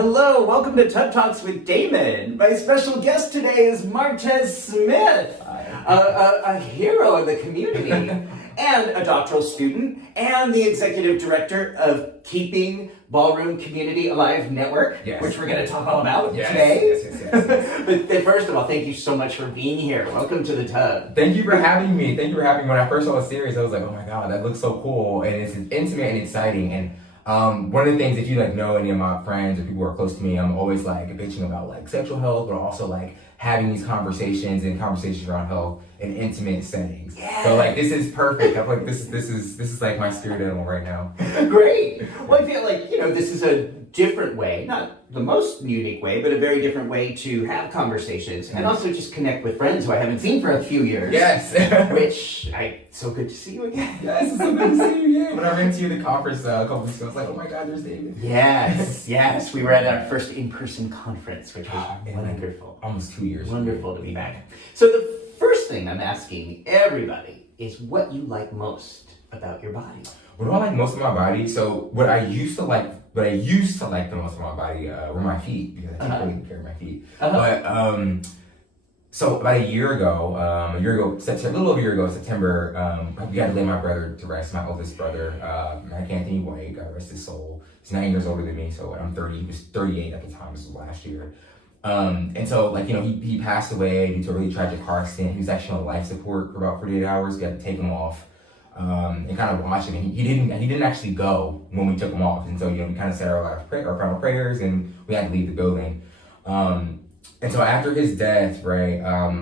Hello, welcome to TUD Talks with Damon. My special guest today is Martez Smith, a hero of the community, and a doctoral student, and the executive director of Keeping Ballroom Community Alive Network, which we're going to talk all about today. Yes. But first of all, thank you so much for being here. Welcome to the TUD. Thank you for having me. When I first saw the series, I was like, oh my God, that looks so cool. And it's intimate and exciting. And one of the things, if you know any of my friends or people who are close to me, I'm always bitching about sexual health, but also having these conversations around health in intimate settings. Yeah. So this is perfect. I feel like this is my spirit animal right now. Great. Well, I feel like this is a different way, not the most unique way, but a very different way to have conversations and also just connect with friends who I haven't seen for a few years. Yes. So good to see you again. Yes, it's so good to see you again. When I ran to you at the conference a couple weeks ago, I was like, oh my God, there's David. Yes. We were at our first in-person conference, which was wonderful. Almost 2 years. Wonderful to be back. So the first thing I'm asking everybody is what you like most about your body. What do I like most of my body? So what I used to like the most of my body were my feet, because I take really good care of my feet. But so about a little over a year ago, September, we had to lay my brother to rest, my oldest brother, Anthony White, God rest his soul. He's 9 years older than me, so I'm 30. He was 38 at the time. This was last year. And so he passed away due to a really tragic car accident. He was actually on life support for about 48 hours. We had to take him off and kind of watch him. And he didn't actually go when we took him off. And so we kind of said our final prayers, and we had to leave the building. And so after his death, right,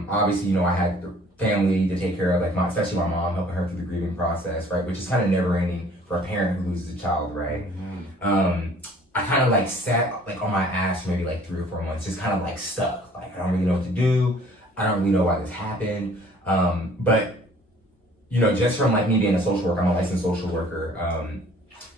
obviously, I had the family to take care of, especially my mom, helping her through the grieving process, right, which is kind of never ending for a parent who loses a child, right? Mm-hmm. I kind of sat on my ass for maybe 3 or 4 months, just kind of stuck. I don't really know what to do. I don't really know why this happened. But just from me being a social worker, I'm a licensed social worker.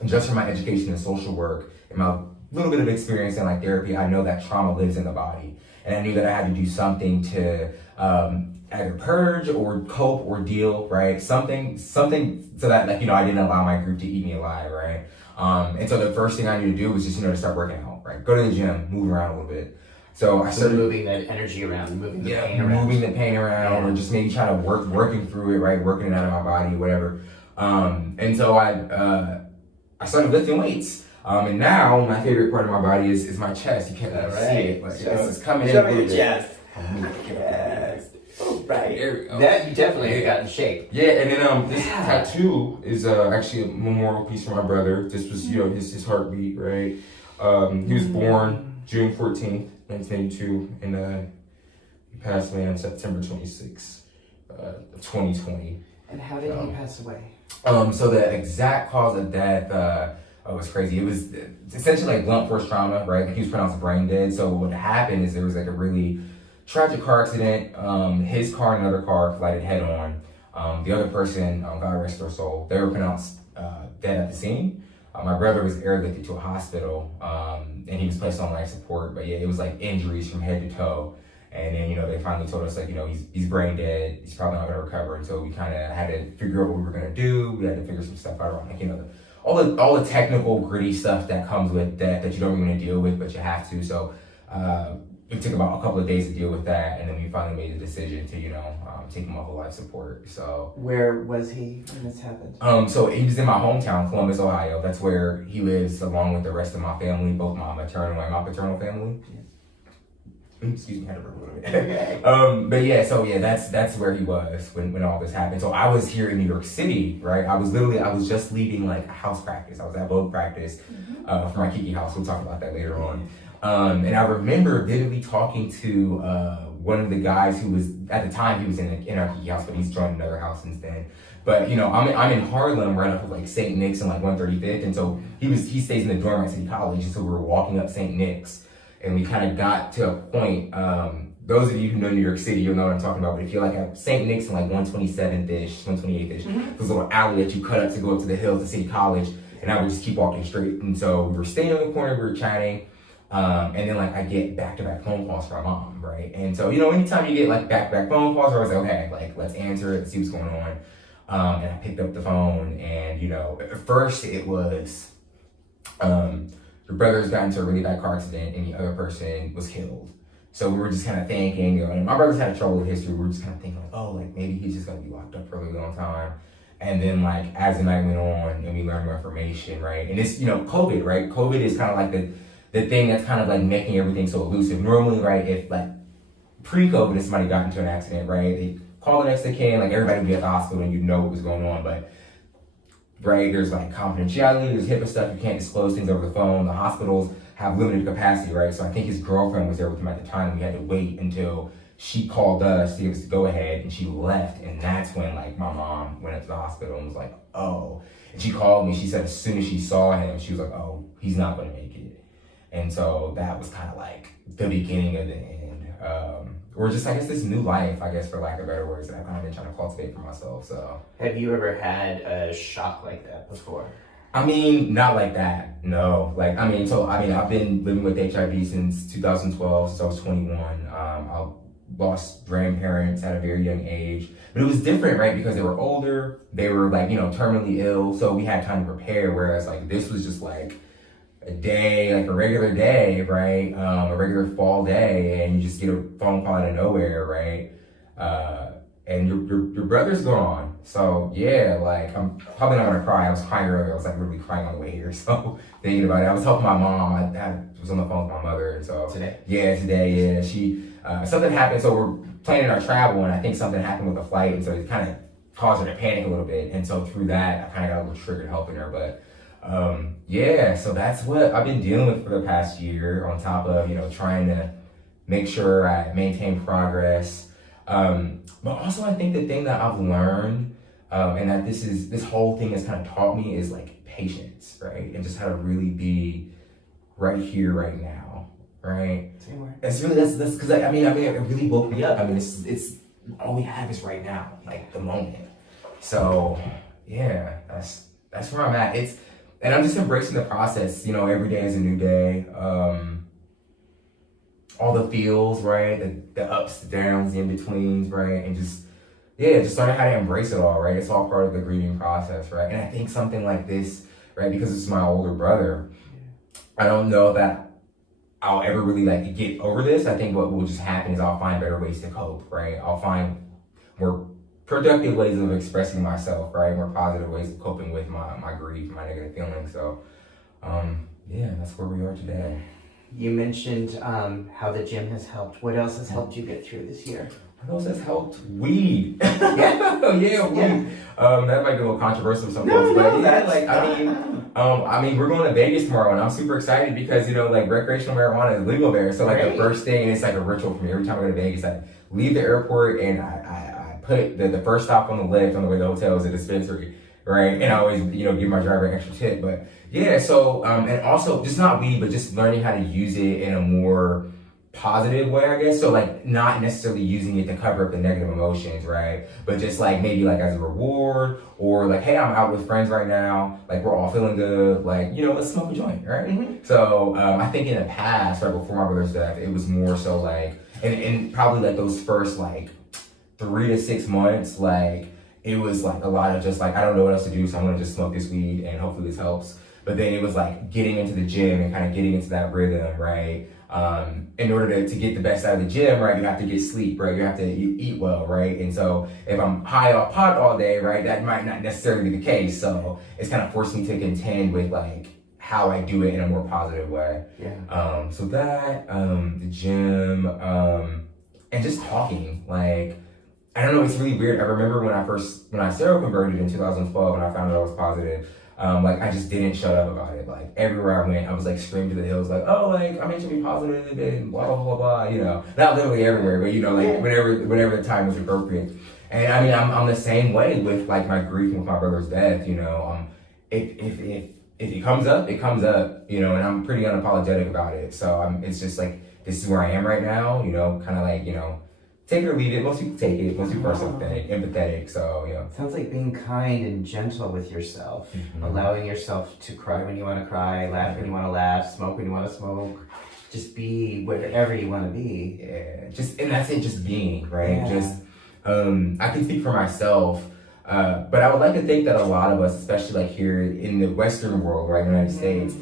And just from my education in social work and my little bit of experience in therapy, I know that trauma lives in the body. And I knew that I had to do something to either purge or cope or deal, right? Something so that I didn't allow my group to eat me alive, right? And so the first thing I needed to do was just to start working out, right? Go to the gym, move around a little bit. So I started moving that energy around, moving the pain around, or just maybe trying to working through it, right? Working it out of my body, whatever. And so I started lifting weights. And now my favorite part of my body is my chest. You can't really see it, but it's coming in a little bit. Chest. Yes. Oh, right. There we go. That you definitely got in shape. Yeah, and then this tattoo is actually a memorial piece for my brother. This was his heartbeat, right? He was born June 14th, 1982, and he passed away on September 26th, 2020. And how did he pass away? So the exact cause of death was crazy. It was essentially blunt force trauma, right? He was pronounced brain dead. So what happened is there was a really tragic car accident. His car and another car collided head on. The other person, God rest their soul, they were pronounced dead at the scene. My brother was airlifted to a hospital, and he was placed on life support. But it was injuries from head to toe. And then, they finally told us, he's brain dead. He's probably not going to recover. And so we kind of had to figure out what we were going to do. We had to figure some stuff out around, all the technical, gritty stuff that comes with that you don't really want to deal with, but you have to. So it took about a couple of days to deal with that. And then we finally made the decision to, take him off of life support. So where was he when this happened? So he was in my hometown, Columbus, Ohio. That's where he lives, along with the rest of my family, both my maternal and my paternal family. Excuse me, I had to burp a little bit. But that's where he was when all this happened. So I was here in New York City, right? I was just leaving a house practice. I was at Vogue practice for my Kiki house. We'll talk about that later on. And I remember vividly talking to one of the guys who was, at the time, he was in our Kiki house, but he's joined another house since then. But I'm in Harlem, right off of St. Nick's and 135th, and so he stays in the dorm at City College, and so we were walking up St. Nick's. And we kind of got to a point, those of you who know New York City, you'll know what I'm talking about, but if you're at St. Nick's and 127th-ish, 128th-ish, there's a little alley that you cut up to go up to the hills to City College, and I would just keep walking straight. And so we were staying in the corner, we were chatting, and then I get back-to-back phone calls from my mom, right? And so, anytime you get back-to-back phone calls, I was okay, let's answer it, see what's going on. And I picked up the phone, and, at first it was, your brothers got into a really bad car accident and the other person was killed. So we were just kind of thinking, you know, and my brothers had a troubled history. We were just kind of thinking, like, oh, like maybe he's just gonna be locked up for a really long time. And then like as the night went on and we learned more information, right? And it's, you know, COVID, right? COVID is kind of like the thing that's kind of like making everything so elusive. Normally, right, if like pre-COVID, if somebody got into an accident, right, they call the next of kin, like everybody would be at the hospital and you know what was going on. But right, there's like confidentiality, there's HIPAA stuff, you can't disclose things over the phone. The hospitals have limited capacity, right? So I think his girlfriend was there with him at the time. We had to wait until she called us to give us the go ahead and she left. And that's when like my mom went up to the hospital and was like, oh. And she called me, she said as soon as she saw him, she was like, oh, he's not gonna make it. And so that was kind of like the beginning of the end. Or just, I guess, this new life, I guess, for lack of better words, that I've kind of been trying to cultivate for myself, so. Have you ever had a shock like that before? I mean, not like that, no. Like, I've been living with HIV since 2012, since I was 21. I lost grandparents at a very young age. But it was different, right? Because they were older, they were like, you know, terminally ill, so we had time to prepare, whereas like this was just like a day, like a regular day, right? A regular fall day, and you just get a phone call out of nowhere, right? And your brother's gone. So yeah, like I'm probably not gonna cry. I was crying earlier. I was like really crying on the way here. So thinking about it, I was helping my mom. I was on the phone with my mother, and so today. Yeah. She something happened. So we're planning our travel, and I think something happened with the flight, and so it kind of caused her to panic a little bit. And so through that, I kind of got a little triggered helping her, but. Yeah, so that's what I've been dealing with for the past year, on top of, you know, trying to make sure I maintain progress. But also I think the thing that I've learned, and that this whole thing has kind of taught me is like patience, right? And just how to really be right here, right now, right? That's because I mean, it really woke me up. I mean, it's all we have is right now, like the moment. So yeah, that's where I'm at. And I'm just embracing the process, you know, every day is a new day. All the feels, right? The ups, the downs, the in-betweens, right? And just learning how to embrace it all, right? It's all part of the grieving process, right? And I think something like this, right, because it's my older brother, I don't know that I'll ever really like get over this. I think what will just happen is I'll find better ways to cope, right? I'll find more productive ways of expressing myself, right? More positive ways of coping with my grief, my negative feelings. So, yeah, that's where we are today. You mentioned how the gym has helped. What else has helped you get through this year? What else has helped? Weed. Weed. That might be a little controversial for some folks, but I mean, we're going to Vegas tomorrow, and I'm super excited because, you know, like recreational marijuana is legal there. So like the first thing, and it's like a ritual for me. Every time I go to Vegas, I leave the airport and I put the first stop on the left on the way to the hotel is a dispensary, right? And I always, you know, give my driver an extra tip. But yeah, so, and also just not weed, but just learning how to use it in a more positive way, I guess. So like not necessarily using it to cover up the negative emotions, right? But just like maybe like as a reward, or like, hey, I'm out with friends right now, like we're all feeling good, like, you know, let's smoke a joint, right? Mm-hmm. So I think in the past, right before my brother's death, it was more so like, and probably like those first like 3 to 6 months, like it was like a lot of just like, I don't know what else to do, so I'm gonna just smoke this weed and hopefully this helps. But then it was like getting into the gym and kind of getting into that rhythm, right? In order to get the best out of the gym, right, you have to get sleep, right? You have to eat well, right? And so if I'm high off pot all day, right, that might not necessarily be the case. So it's kind of forced me to contend with like how I do it in a more positive way. Yeah. So that, the gym, and just talking, like, I don't know, it's really weird. I remember when I seroconverted in 2012 and I found out I was positive, like I just didn't shut up about it. Like everywhere I went, I was like screaming to the hills, like, oh, like I'm HIV positive and blah, blah, blah, blah, you know, not literally everywhere, but you know, like whenever the time was appropriate. And I mean, I'm the same way with like my grief with my brother's death, you know, if it comes up, it comes up, you know, and I'm pretty unapologetic about it. So it's just like, this is where I am right now, you know, kind of like, you know, take it or leave it. Most people take it. Most people are sympathetic, empathetic. So, yeah. Sounds like being kind and gentle with yourself. Mm-hmm. Allowing yourself to cry when you want to cry, laugh when you want to laugh, smoke when you want to smoke. Just be whatever you want to be. Yeah. And that's it, just being, right? Yeah. Just, I can speak for myself, but I would like to think that a lot of us, especially like here in the Western world, right, United States,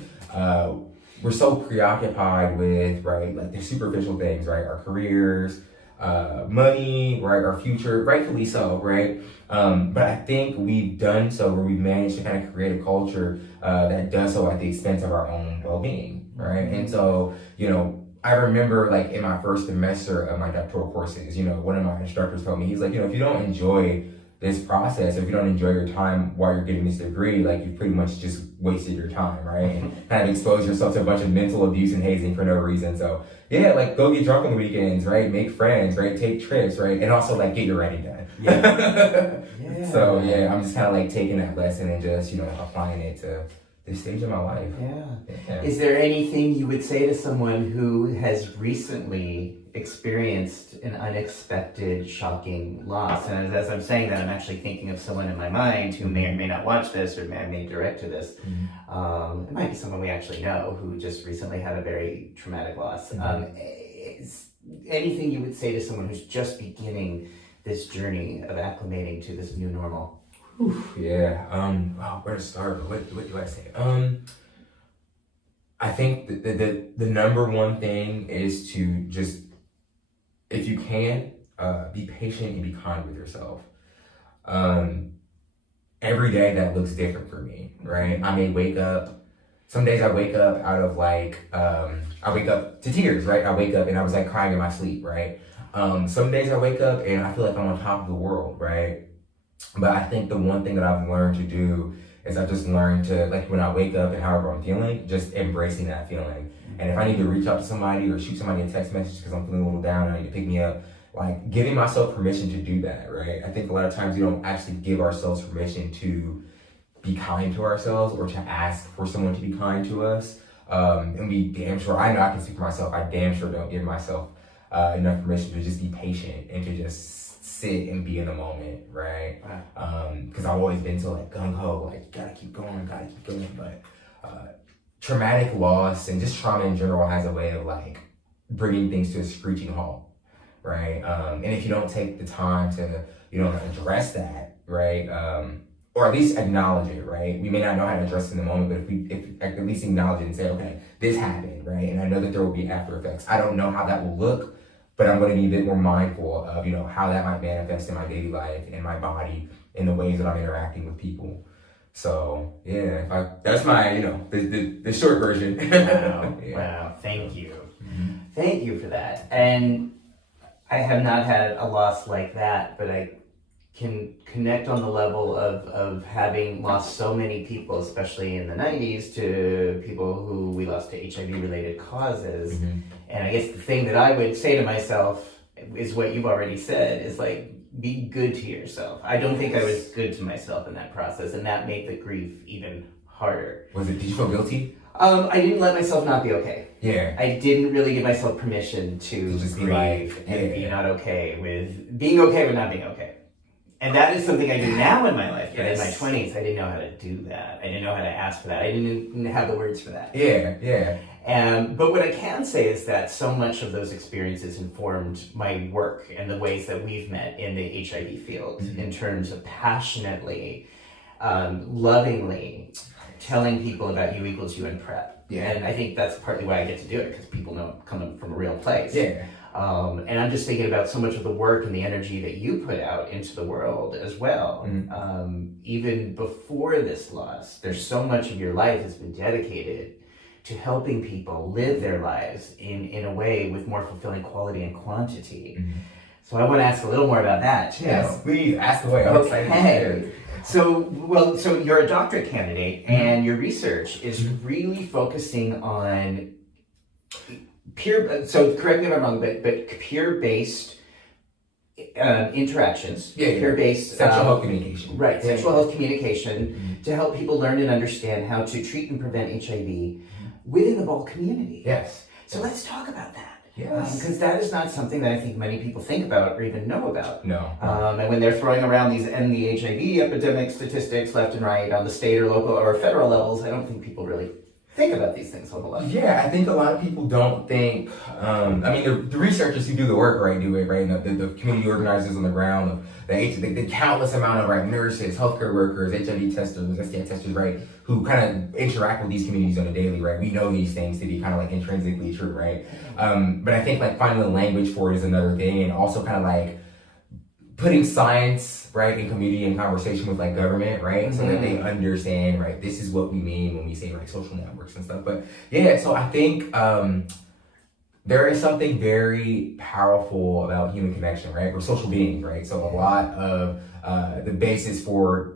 we're so preoccupied with, right, like the superficial things, right, our careers, money, right, our future, rightfully so, right? But I think we've done so where we've managed to kind of create a culture that does so at the expense of our own well-being, right? And so, you know, I remember like in my first semester of my doctoral courses, you know, one of my instructors told me, he's like, you know, if you don't enjoy this process, if you don't enjoy your time while you're getting this degree, like you pretty much just wasted your time, right? And kind of expose yourself to a bunch of mental abuse and hazing for no reason. So yeah, like go get drunk on the weekends, right? Make friends, right? Take trips, right? And also like get your writing done. Yeah. Yeah. So yeah, I'm just kind of like taking that lesson and just, you know, applying it to this stage of my life. Yeah. Is there anything you would say to someone who has recently experienced an unexpected, shocking loss? And as I'm saying that, I'm actually thinking of someone in my mind who may or may not watch this or may direct to this. It might be someone we actually know who just recently had a very traumatic loss. Is anything you would say to someone who's just beginning this journey of acclimating to this new normal? Yeah. Wow, where to start? What do I say? I think the number one thing is to just, if you can, be patient and be kind with yourself. Every day that looks different for me, right? I may wake up, some days I wake up out of like, I wake up to tears, right? I wake up and I was like crying in my sleep, right? Some days I wake up and I feel like I'm on top of the world, right? But I think the one thing that I've learned to do is I've just learned to, like when I wake up and however I'm feeling, just embracing that feeling. And if I need to reach out to somebody or shoot somebody a text message because I'm feeling a little down and I need to pick me up, like giving myself permission to do that, right? I think a lot of times we don't actually give ourselves permission to be kind to ourselves or to ask for someone to be kind to us. And we damn sure, I know I can speak for myself, I damn sure don't give myself enough permission to just be patient and to just sit and be in the moment, right? Because I've always been so like gung-ho, like gotta keep going. But traumatic loss and just trauma in general has a way of like bringing things to a screeching halt, right? And if you don't take the time to, you know, address that, right? Or at least acknowledge it, right? We may not know how to address it in the moment, but if at least acknowledge it and say, okay, this happened, right? And I know that there will be after effects. I don't know how that will look, but I'm going to be a bit more mindful of, you know, how that might manifest in my daily life, in my body, in the ways that I'm interacting with people. So yeah, that's my, you know, the short version. Wow, yeah. Wow, thank you. Thank you for that. And I have not had a loss like that, but I can connect on the level of having lost so many people, especially in the 90s, to people who we lost to HIV-related causes. And I guess the thing that I would say to myself is what you've already said, is like, be good to yourself. I don't think I was good to myself in that process, and that made the grief even harder. Did you feel guilty? I didn't let myself not be okay. Yeah. I didn't really give myself permission to just grieve and be not okay with being okay with not being okay. And that is something I do now in my life. But in my 20s, I didn't know how to do that. I didn't know how to ask for that. I didn't have the words for that. Yeah. But what I can say is that so much of those experiences informed my work and the ways that we've met in the HIV field in terms of passionately, lovingly telling people about U equals U in PrEP. Yeah. And I think that's partly why I get to do it, because people know I'm coming from a real place. Yeah. And I'm just thinking about so much of the work and the energy that you put out into the world as well. Even before this loss, there's so much of your life has been dedicated to helping people live their lives in a way with more fulfilling quality and quantity. So I want to ask a little more about that too. Yes, please ask away. I'm excited to share. So you're a doctorate candidate, and your research is really focusing on peer. So correct me if I'm wrong, but peer-based interactions. Peer-based sexual health communication. Right, sexual health communication to help people learn and understand how to treat and prevent HIV within the BALL community. Yes. So let's talk about that. Yes. Because that is not something that I think many people think about or even know about. No. And when they're throwing around these End The HIV Epidemic statistics left and right on the state or local or federal levels, I don't think people really think about these things a whole lot. Yeah, I think a lot of people don't think. I mean, the researchers who do the work, right, do it, right. And the community organizers on the ground, the countless amount of nurses, healthcare workers, HIV testers, STI testers, right, who kind of interact with these communities on a daily, right. We know these things to be kind of like intrinsically true, right. But I think like finding the language for it is another thing, and also kind of like putting science, right, in community and conversation with like government, right, so that they understand, right, this is what we mean when we say like social networks and stuff. But yeah, so I think there is something very powerful about human connection, right? We're social beings, right? So a lot of the basis for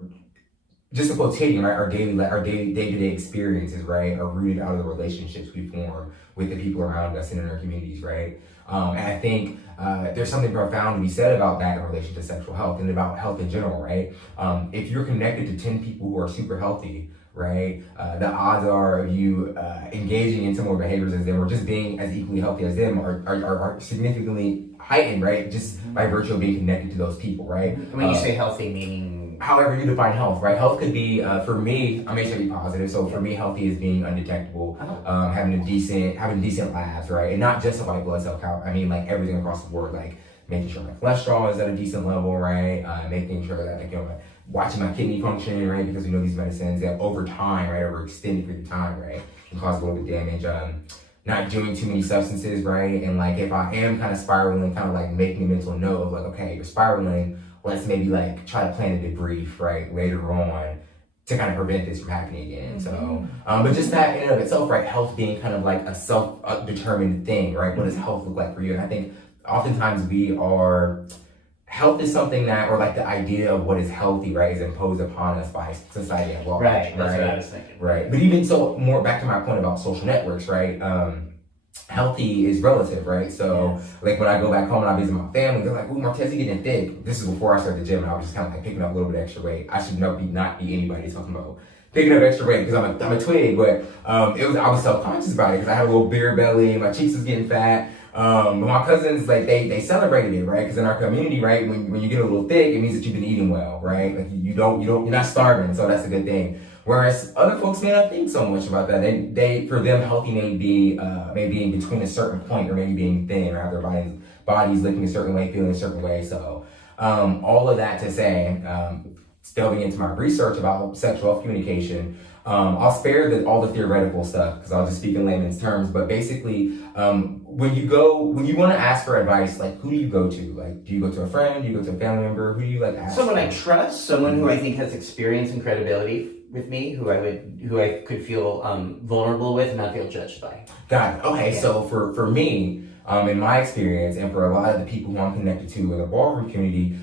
just a quotation, right, our day-to-day experiences, right, are rooted out of the relationships we form with the people around us and in our communities, right? And I think there's something profound to be said about that in relation to sexual health and about health in general, right? If you're connected to 10 people who are super healthy, right, the odds are of you engaging in similar behaviors as them or just being as equally healthy as them are significantly heightened, right? Just by virtue of being connected to those people, right? And when you say healthy, meaning? However you define health, right? Health could be, for me, I'm HIV positive, so for me, healthy is being undetectable, having decent labs, right? And not just a white blood cell count. I mean, like everything across the board, like making sure my cholesterol is at a decent level, right? Making sure that, like, you know, watching my kidney function, right? Because we know these medicines that over time, right, over extended period of time, right, can cause a little bit of damage. Not doing too many substances, right? And like, if I am kind of spiraling, kind of like making a mental note of like, okay, you're spiraling, let's maybe like try to plan a debrief, right, later on to kind of prevent this from happening again. So, but just that in and of itself, right, health being kind of like a self-determined thing, right? What does health look like for you? And I think oftentimes health is something that, or like the idea of what is healthy, right, is imposed upon us by society at large. Right, that's what I was thinking. Right, but even so, more back to my point about social networks, right? Healthy is relative, right? So, like when I go back home and I visit my family, they're like, "Ooh, Martez, you getting thick." This is before I started the gym, and I was just kind of like picking up a little bit of extra weight. I should not be anybody talking about picking up extra weight because I'm a twig, but I was self-conscious about it because I had a little beer belly, my cheeks was getting fat. But my cousins, like they celebrated it, right? Because in our community, right, when you get a little thick, it means that you've been eating well, right? Like you're not starving, so that's a good thing. Whereas other folks may not think so much about that. They for them, healthy may be in between a certain point, or maybe being thin, or have their bodies looking a certain way, feeling a certain way. So all of that to say, delving into my research about sexual health communication, I'll spare all the theoretical stuff because I'll just speak in layman's terms. But basically, when you want to ask for advice, like who do you go to? Like, do you go to a friend? Do you go to a family member? Who do you like ask? Someone I trust, someone who I think has experience and credibility with me, who I could feel vulnerable with and not feel judged by. Got it. Okay, so for me, in my experience, and for a lot of the people who I'm connected to in the ballroom community,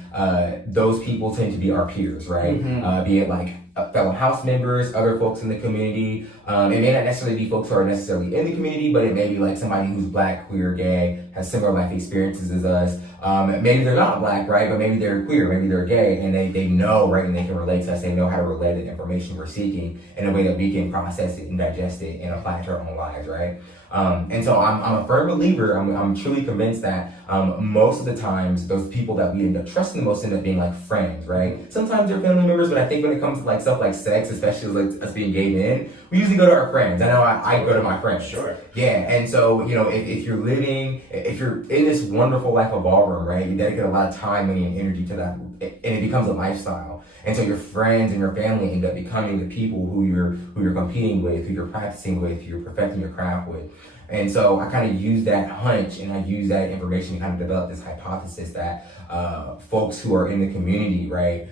those people tend to be our peers, right? Be it like fellow house members, other folks in the community. It may not necessarily be folks who are necessarily in the community, but it may be like somebody who's Black, queer, gay, has similar life experiences as us. Maybe they're not Black, right? But maybe they're queer, maybe they're gay, and they know, right? And they can relate to us. They know how to relay the information we're seeking in a way that we can process it and digest it and apply it to our own lives, right? And so I'm a firm believer, I'm truly convinced that most of the times, those people that we end up trusting the most end up being like friends, right? Sometimes they're family members, but I think when it comes to like stuff like sex, especially like us being gay men, we usually go to our friends. I know I go to my friends. Sure. Yeah, and so, you know, if you're in this wonderful life of ballroom, right, you dedicate a lot of time, money, and energy to that, and it becomes a lifestyle. And so your friends and your family end up becoming the people who you're competing with, who you're practicing with, who you're perfecting your craft with. And so I kind of use that hunch and I use that information to kind of develop this hypothesis that folks who are in the community, right,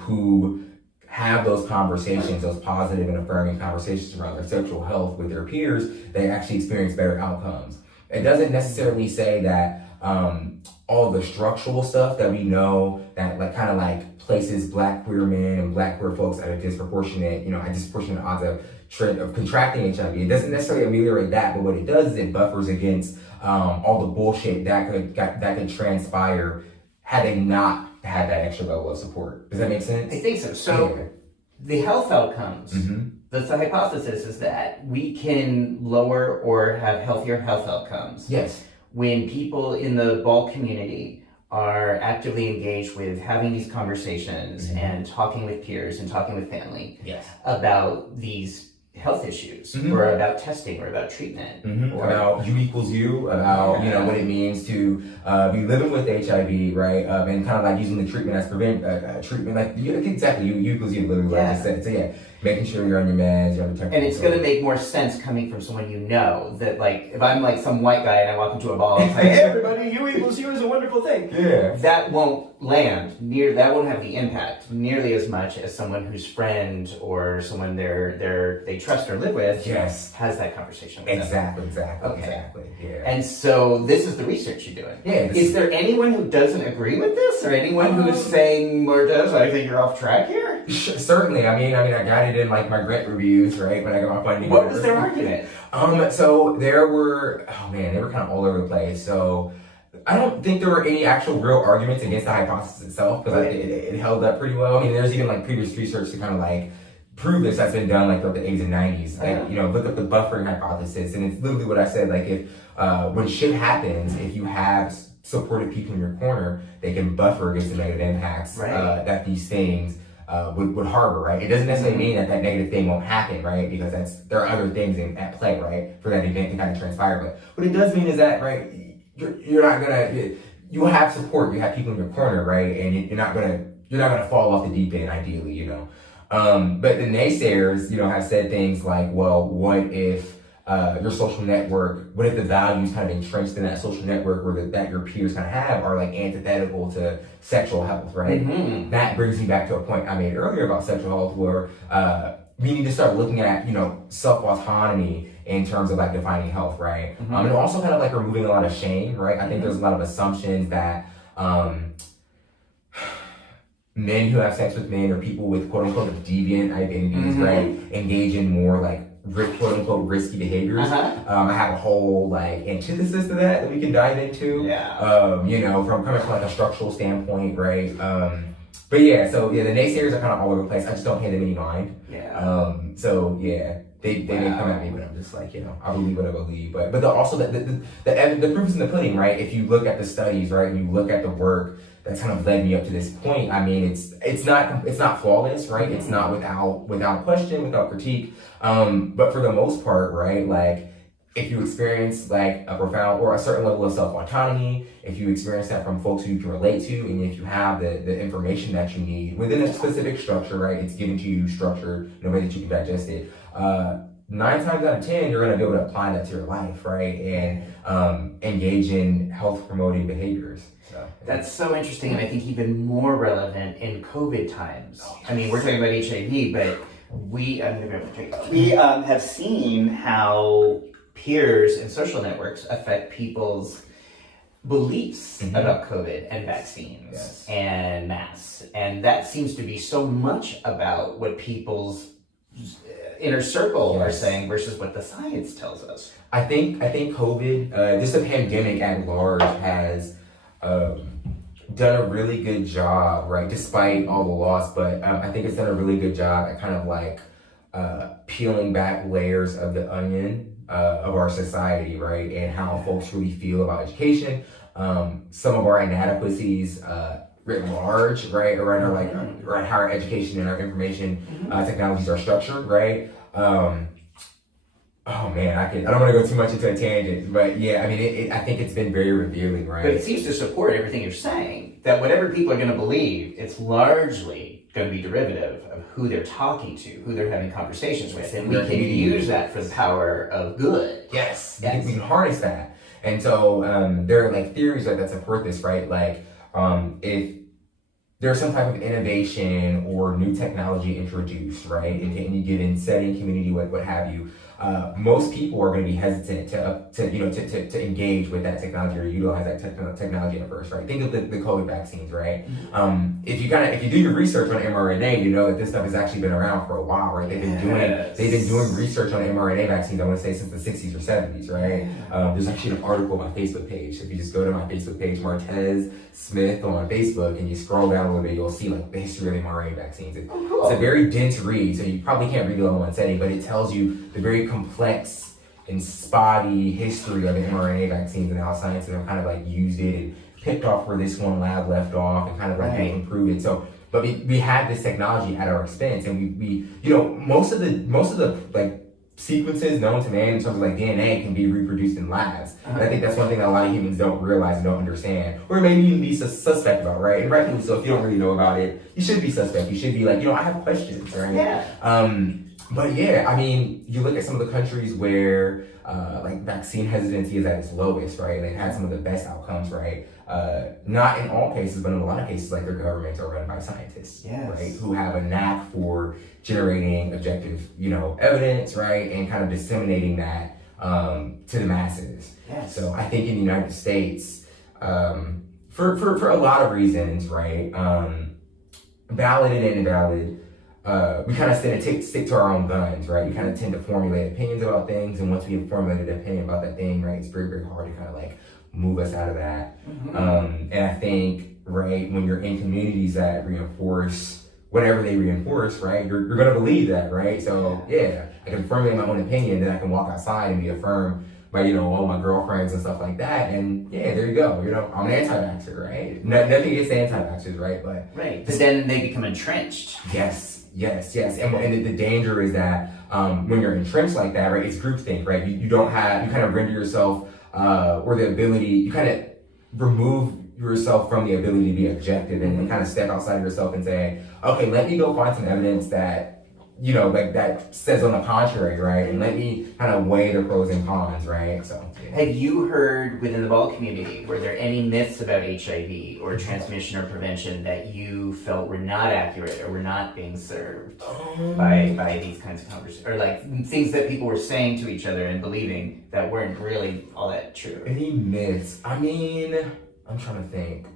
who have those conversations, those positive and affirming conversations around their sexual health with their peers, they actually experience better outcomes. It doesn't necessarily say that all the structural stuff that we know that like kind of like places Black queer men and Black queer folks at a disproportionate odds of contracting HIV. It doesn't necessarily ameliorate that, but what it does is it buffers against all the bullshit that could transpire had they not had that extra level of support. Does that make sense? I think so. So the health outcomes, the hypothesis is that we can lower or have healthier health outcomes. Yes. When people in the ball community are actively engaged with having these conversations and talking with peers and talking with family about these health issues or about testing or about treatment or about U equals U, about what it means to be living with HIV, right? And kind of like using the treatment as treatment, like exactly U equals U, literally what I just said. So yeah, making sure you're on your meds, you're on your and it's going to make more sense coming from someone you know, that like if I'm like some white guy and I walk into a ball and say, hey everybody, U equals U is a wonderful thing. Yeah. That won't that won't have the impact nearly as much as someone whose friend or someone they trust or live with has that conversation with Exactly. Okay. Exactly. Yeah. And so this is the research you're doing. Yeah. Is there anyone who doesn't agree with this, or anyone who's saying, Martez, I think you're off track here? Certainly. I mean, I got it in like my grant reviews, right? When I got my funding. What was their argument? So there were, they were kind of all over the place. So I don't think there were any actual real arguments against the hypothesis itself, because it held up pretty well. I mean, there's even like previous research to kind of like prove this that's been done like throughout the 80s and 90s. Like, look up the buffering hypothesis, and it's literally what I said. Like if when shit happens, if you have supportive people in your corner, they can buffer against the negative impacts that these things would harbor, right? It doesn't necessarily mean that negative thing won't happen, right? Because there are other things at play, right, for that event to kind of transpire. But what it does mean is that, right, you're not gonna, you have support, you have people in your corner, right, and you're not gonna fall off the deep end, ideally, But the naysayers, have said things like, well, what if your social network, what if the values kind of entrenched in that social network or that your peers kind of have are like antithetical to sexual health, right? That brings me back to a point I made earlier about sexual health, where we need to start looking at, self-autonomy in terms of like defining health, right? And also kind of like removing a lot of shame, right? I think there's a lot of assumptions that men who have sex with men or people with quote unquote deviant identities, right, engage in more like quote unquote risky behaviors. I have a whole like antithesis to that we can dive into. From coming from like a structural standpoint, right? But yeah, so the naysayers are kind of all over the place. I just don't pay them any mind. They may come at me, but I'm just like, I believe what I believe. But also the proof is in the pudding, right? If you look at the studies, right, and you look at the work that's kind of led me up to this point, I mean, it's not flawless, right? It's not without question, without critique. But for the most part, right, like if you experience like a profound or a certain level of self-autonomy, if you experience that from folks who you can relate to, and if you have the information that you need within a specific structure, right, it's given to you structured in a way that you can digest it. 9 times out of 10, you're going to be able to apply that to your life, right, and engage in health-promoting behaviors. So that's so interesting, and I think even more relevant in COVID times. I mean, we're talking about HIV, but we have seen how peers and social networks affect people's beliefs about COVID and vaccines and masks, and that seems to be so much about what people's inner circle are saying versus what the science tells us. I think COVID, just the pandemic at large, has done a really good job, right, despite all the loss, but I think it's done a really good job at kind of like peeling back layers of the onion of our society, right, and how folks really feel about education, some of our inadequacies writ large, right, around our around how our education and our information technologies are structured, right. Oh man, I don't want to go too much into a tangent, but yeah, I mean, I think it's been very revealing, right? But it seems to support everything you're saying, that whatever people are going to believe, it's largely going to be derivative of who they're talking to, who they're having conversations with, and we can use that for the power of good. Yes. I think we can harness that. And so there are like theories that support this, right? Like if there's some type of innovation or new technology introduced, right, into any given setting, community, what have you, most people are going to be hesitant to engage with that technology or utilize that technology at first, right? Think of the COVID vaccines, right? If you do your research on mRNA, you know that this stuff has actually been around for a while, right? They've been doing research on mRNA vaccines, I want to say, since the 60s or 70s, right? There's actually an article on my Facebook page. If you just go to my Facebook page, Martez Smith on Facebook, and you scroll down a little bit, you'll see like the history of the mRNA vaccines. It's a very dense read, so you probably can't read it all in one setting, but it tells you the very complex and spotty history of the mRNA vaccines and how scientists have kind of like used it and picked off where this one lab left off and kind of like improved it. So, but we had this technology at our expense, and we most of the like sequences known to man in terms of like DNA can be reproduced in labs. And I think that's one thing that a lot of humans don't realize and don't understand, or maybe even be suspect about, right? And rightfully so, if you don't really know about it, you should be suspect. You should be like, I have questions, right? Yeah. But yeah, I mean, you look at some of the countries where like vaccine hesitancy is at its lowest, right? They've had some of the best outcomes, right? Not in all cases, but in a lot of cases, like their governments are run by scientists, right? Who have a knack for generating objective, evidence, right? And kind of disseminating that to the masses. Yes. So I think in the United States, for a lot of reasons, right? Valid and invalid, we kind of stick to our own guns, right? We kind of tend to formulate opinions about things, and once we have formulated an opinion about that thing, right, it's very, very hard to kind of like move us out of that. And I think, right, when you're in communities that reinforce whatever they reinforce, right, you're gonna believe that, right? So yeah, I can formulate my own opinion, then I can walk outside and be affirmed by, all my girlfriends and stuff like that, and yeah, there you go. I'm an anti-vaxxer, right? Nothing against anti-vaxxers, right? But then they become entrenched. Yes. And the danger is that when you're entrenched like that, right, it's groupthink, right? You kind of render yourself or the ability, you kind of remove yourself from the ability to be objective and kind of step outside of yourself and say, okay, let me go find some evidence that, like that says on the contrary, right? And let me kind of weigh the pros and cons, right? So, yeah. Have you heard within the ball community, were there any myths about HIV or transmission or prevention that you felt were not accurate or were not being served by these kinds of conversations? Or like things that people were saying to each other and believing that weren't really all that true? Any myths? I mean, I'm trying to think.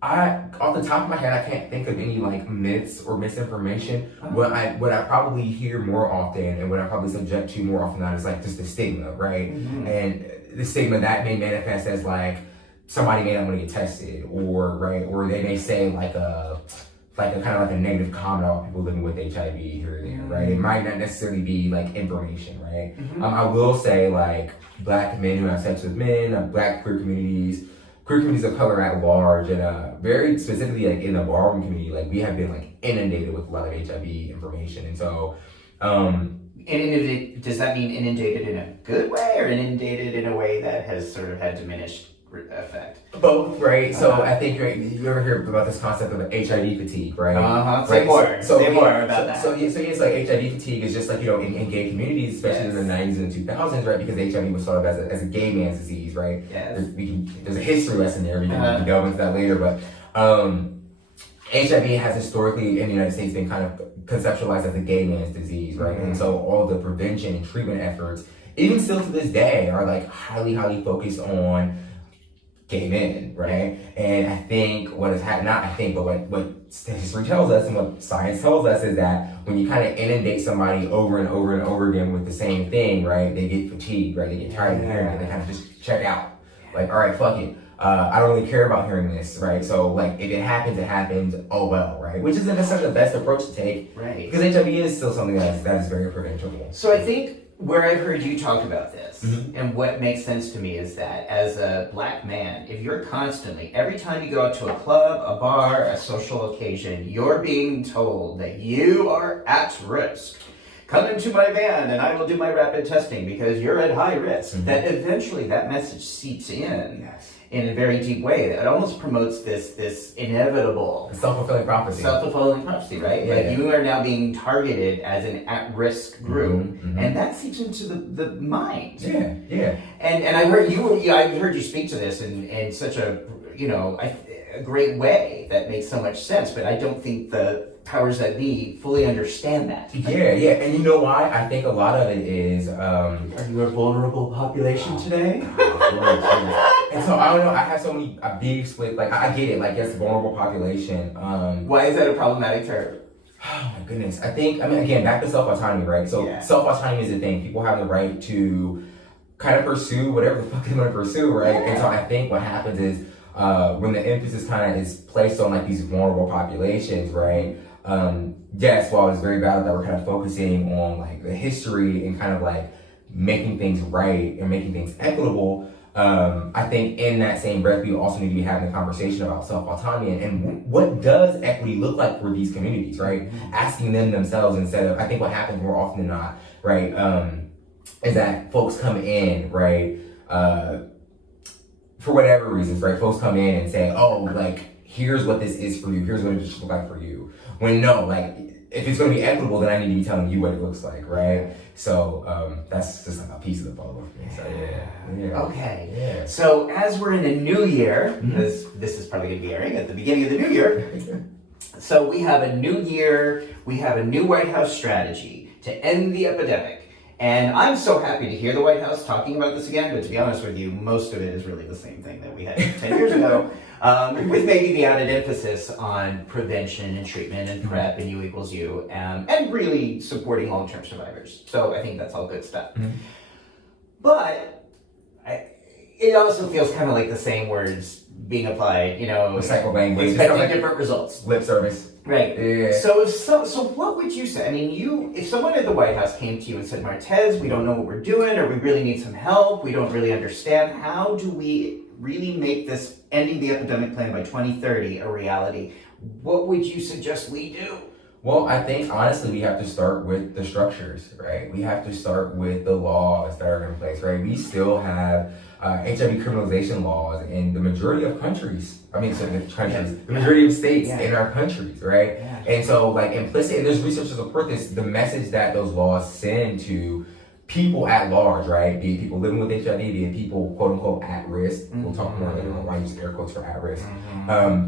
Off the top of my head, I can't think of any like myths or misinformation. What I probably hear more often and what I probably subject to more often than not is like just the stigma, right? And the stigma that may manifest as like somebody may not want to get tested, or they may say like a kind of like a negative comment about people living with HIV here or there, right? It might not necessarily be like information, right? I will say like Black men who have sex with men, Black queer communities of color at large, and very specifically like in the Ballroom Community, like we have been like inundated with a lot of HIV information, and so does that mean inundated in a good way or inundated in a way that has sort of had diminished effect? Both, right? So I think you ever hear about this concept of HIV fatigue, right? Say more. Say more about that. So it's like HIV fatigue is just like, in gay communities, especially in the 90s and 2000s, right? Because HIV was thought of as a gay man's disease, right? Yes. There's a history lesson there. We can delve into that later, but HIV has historically in the United States been kind of conceptualized as a gay man's disease, right? And so all the prevention and treatment efforts, even still to this day, are like highly, highly focused on gay men, right? And I think what has happened, not I think, but what history tells us and what science tells us is that when you kind of inundate somebody over and over and over again with the same thing, right, they get fatigued, right? They get tired of hearing it. They kind of just check out. Like, all right, fuck it. I don't really care about hearing this, right? So, like, if it happens, it happens. Oh well, right? Which isn't necessarily the best approach to take, right? Because HIV is still something that is very preventable. So I think where I've heard you talk about this, and what makes sense to me is that as a Black man, if you're constantly, every time you go out to a club, a bar, a social occasion, you're being told that you are at risk. Come into my van and I will do my rapid testing because you're at high risk. That eventually that message seeps in a very deep way. It almost promotes this inevitable self-fulfilling prophecy, right? Yeah. Like you are now being targeted as an at-risk group, and that seeps into the mind. Yeah. And I heard you speak to this in such a great way that makes so much sense. But I don't think the powers that be fully understand that. Yeah, and you know why? I think a lot of it is Are you a vulnerable population today? And so I don't know. I have so many big split. Like I get it. Like yes, vulnerable population. Why is that a problematic term? Oh my goodness. Again, back to self-autonomy, right? So self-autonomy is a thing. People have the right to kind of pursue whatever the fuck they want to pursue, right? And so I think what happens is when the emphasis kind of is placed on like these vulnerable populations, right? Yes, while it's very valid that we're kind of focusing on like the history and kind of like making things right and making things equitable, I think in that same breath, we also need to be having a conversation about self-autonomy and what does equity look like for these communities, right? Asking them themselves instead of, I think what happens more often than not, right, is that folks come in, right, for whatever reasons, right, folks come in and say, oh, like, here's what this is for you, here's what it should look like for you. When no, like, if it's going to be equitable, then I need to be telling you what it looks like, right? So that's just like a piece of the puzzle. So, yeah. Okay. Yeah. So as we're in a new year, because this is probably going to be airing at the beginning of the new year, so we have a new year, we have a new White House strategy to end the epidemic. And I'm so happy to hear the White House talking about this again, but to be honest with you, most of it is really the same thing that we had 10 years ago, with maybe the added emphasis on prevention and treatment and PrEP and U equals U, and really supporting long-term survivors. So I think that's all good stuff. But it also feels kind of like the same words being applied, recycled language, expecting different results. Lip service. Right. Yeah. So what would you say? I mean, if someone at the White House came to you and said, Martez, we don't know what we're doing, or we really need some help, we don't really understand, how do we really make this ending the epidemic plan by 2030 a reality? What would you suggest we do? Well, I think honestly we have to start with the structures, right? We have to start with the laws that are in place, right? We still have HIV criminalization laws in the majority of countries. The majority of states in our countries, right? Yeah. And so, like, implicit, and there's research to support this, the message that those laws send to people at large, right? Be it people living with HIV, be it people, quote unquote, at risk. We'll talk more later on why I use air quotes for at risk.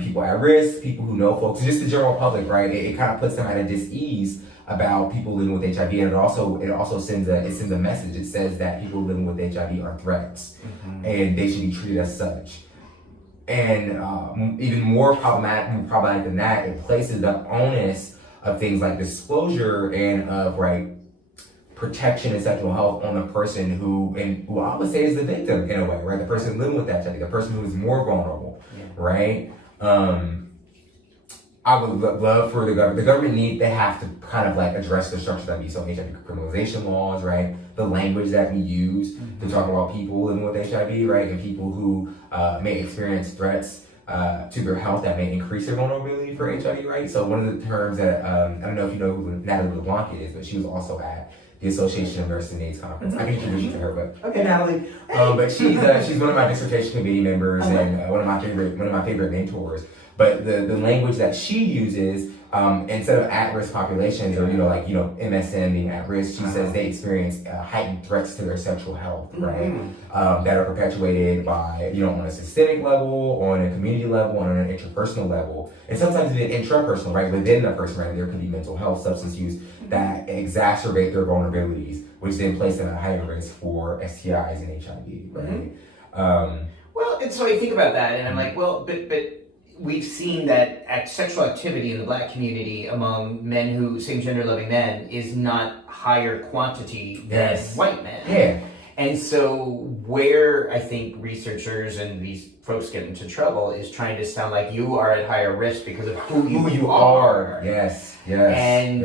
People at risk, people who know folks, just the general public, right? It kind of puts them at a dis-ease about people living with HIV, and it also sends a message. It says that people living with HIV are threats, and they should be treated as such. And even more problematic than that, it places the onus of things like disclosure and of protection and sexual health on the person who I would say is the victim in a way, right? The person living with HIV, the person who is more vulnerable, right? I would love for the government, they have to kind of address the structure that we use, so HIV criminalization laws, right? The language that we use to talk about people living with HIV, right? And people who may experience threats to their health that may increase their vulnerability for HIV, right? So one of the terms that, I don't know if you know who Natalie LeBlanc is, but she was also at the Association of Nurses and AIDS conference. I can introduce you to her, but okay, Natalie. But she's one of my dissertation committee members and one of my favorite mentors. But the language that she uses, instead of at-risk populations or MSM being at risk, she says they experience heightened threats to their sexual health, right? That are perpetuated by on a systemic level, on a community level, on an interpersonal level, and sometimes even intrapersonal, right? Within the person, right? There can be mental health, substance use that exacerbate their vulnerabilities, which then place them at higher risk for STIs and HIV, right? Well, and so I think about that, and I'm like, well, but we've seen that sexual activity in the Black community among same-gender loving men is not higher quantity than white men. Yeah. And so where I think researchers and these folks get into trouble is trying to sound like you are at higher risk because of who you are. Yes. And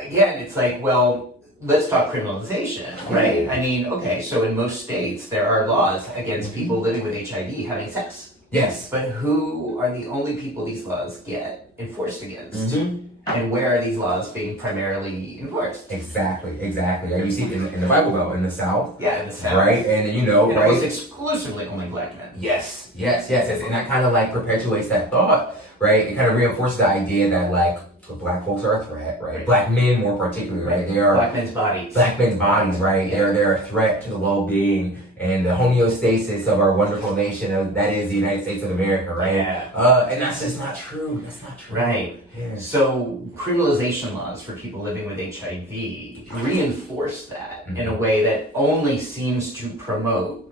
again, it's like, well, let's talk criminalization, right? I mean, okay, so in most states, there are laws against people living with HIV having sex. Yes. But who are the only people these laws get enforced against? And where are these laws being primarily enforced? Exactly. You see it in the Bible Belt, in the South. Yeah, in the South. Right? And right? Almost exclusively only Black men. Yes. And that kind of perpetuates that thought, right? It kind of reinforces the idea that Black folks are a threat, right? Black men more particularly, right? They are Black men's bodies, right? They're a threat to the well-being and the homeostasis of our wonderful nation that is the United States of America, right? And that's just not true. That's not true. Right. Yeah. So criminalization laws for people living with HIV reinforce that in a way that only seems to promote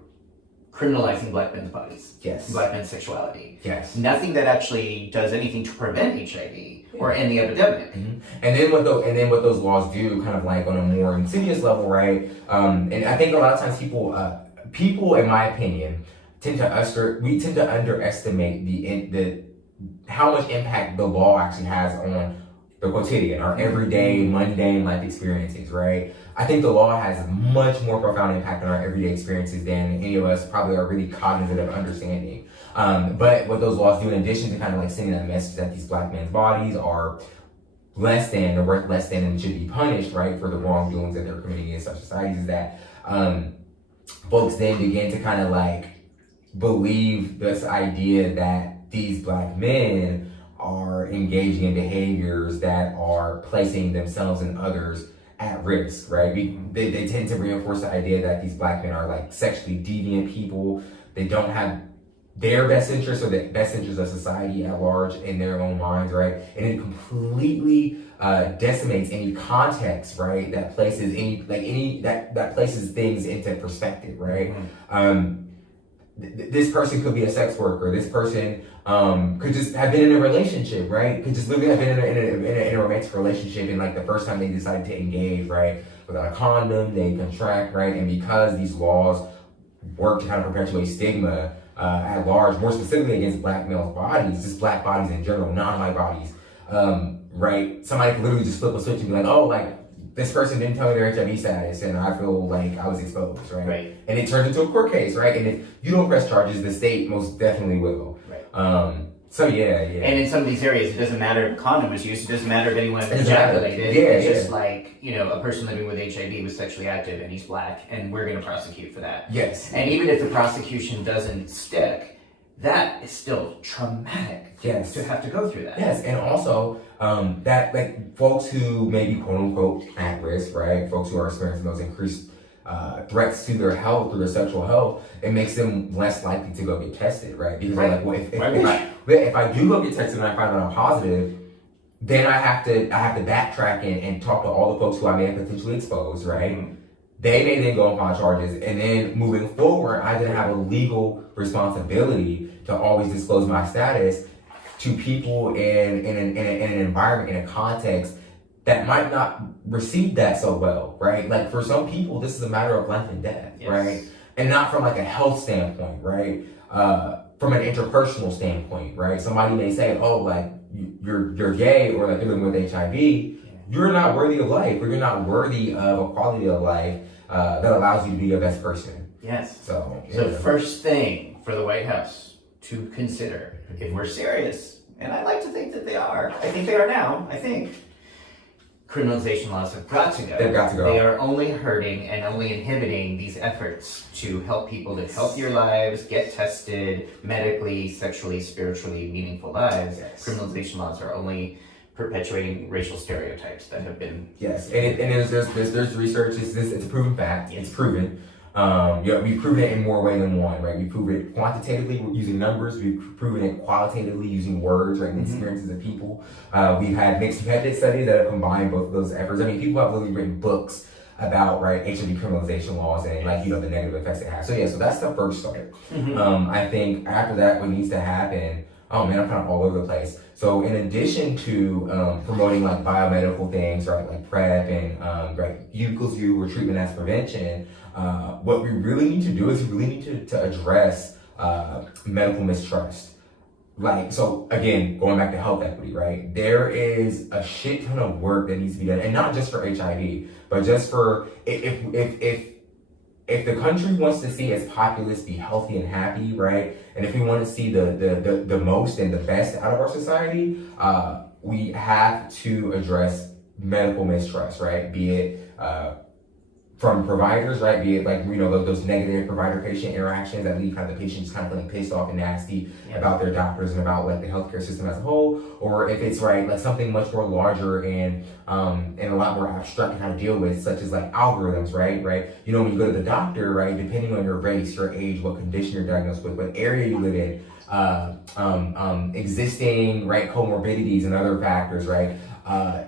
criminalizing Black men's bodies, Black men's sexuality. Nothing that actually does anything to prevent HIV or end the epidemic. And then what those laws do, kind of on a more insidious level, right? And I think a lot of times people, in my opinion, tend to underestimate the how much impact the law actually has on the quotidian, our everyday, mundane life experiences, right? I think the law has much more profound impact on our everyday experiences than any of us probably are really cognizant of understanding. But what those laws do, in addition to kind of sending that message that these Black men's bodies are less than, they're worth less than, and should be punished, right, for the wrongdoings that they're committing in such societies, is that folks then begin to kind of like believe this idea that these black men are engaging in behaviors that are placing themselves and others at risk, right? They tend to reinforce the idea that these black men are like sexually deviant people. They don't have their best interests or the best interests of society at large in their own minds, right? And it completely decimates any context, right? That places that places things into perspective, right? This person could be a sex worker. This person could just have been in a relationship, right? Could just literally have been in a romantic relationship, and like the first time they decided to engage, right, without a condom, they contract, right? And because these laws work to kind of perpetuate stigma at large, more specifically against black male bodies, just black bodies in general, non-white bodies, right? Somebody could literally just flip a switch and be like, oh, like, this person didn't tell me their HIV status, and I feel like I was exposed, right? And it turns into a court case, right? And if you don't press charges, the state most definitely will. So yeah. And in some of these areas, it doesn't matter if condom was used. It doesn't matter if anyone Exactly. ejaculated. Yeah, it's yeah. just like, you know, a person living with HIV was sexually active and he's black, and we're going to prosecute for that. Yes. And even if the prosecution doesn't stick, that is still traumatic to have to go through that. Yes, and also that like folks who may be quote unquote at risk, right? Folks who are experiencing those increased threats to their health, to their sexual health, it makes them less likely to go get tested, right? Because they're like, well, if I do go get tested and I find out I'm positive, then I have to backtrack and talk to all the folks who I may have potentially exposed, right? They may then go and file charges, and then moving forward, I then have a legal responsibility to always disclose my status to people in an environment, in a context that might not receive that so well, right? Like for some people, this is a matter of life and death, right? And not from like a health standpoint, right? From an interpersonal standpoint, right? Somebody may say, oh, like you're gay, or like you're living with HIV. You're not worthy of life, or you're not worthy of a quality of life that allows you to be your best person. Yes. So first thing for the White House to consider, if we're serious, and I like to think that they are. I think they are now. I think criminalization laws have got to go. They've got to go. They are only hurting and only inhibiting these efforts to help people live healthier lives, get tested medically, sexually, spiritually meaningful lives. Criminalization laws are only perpetuating racial stereotypes that have been and there's research. It's a proven fact. It's proven. We've proven it in more ways than one, right? We've proven it quantitatively using numbers. We've proven it qualitatively using words, right, and experiences of people. We've had mixed method studies that have combined both of those efforts. I mean, people have literally written books about, right, HIV criminalization laws and like, the negative effects it has. So so that's the first start. I think after that, what needs to happen, oh man, I'm kind of all over the place. So in addition to promoting like biomedical things, right, like PrEP and right, U equals U, or treatment as prevention, what we really need to do is we really need to address medical mistrust. Like, so again, going back to health equity, right? There is a shit ton of work that needs to be done, and not just for HIV, but just for if the country wants to see its populace be healthy and happy, right? And if we want to see the most and the best out of our society, we have to address medical mistrust, right? Be it from providers, right? Be it like, those negative provider-patient interactions that leave kind of the patient just kind of feeling pissed off and nasty about their doctors and about like the healthcare system as a whole, or if it's right, like something much more larger and a lot more abstract to kind of deal with, such as like algorithms, right? When you go to the doctor, right, depending on your race, your age, what condition you're diagnosed with, what area you live in, existing, right, comorbidities and other factors, right?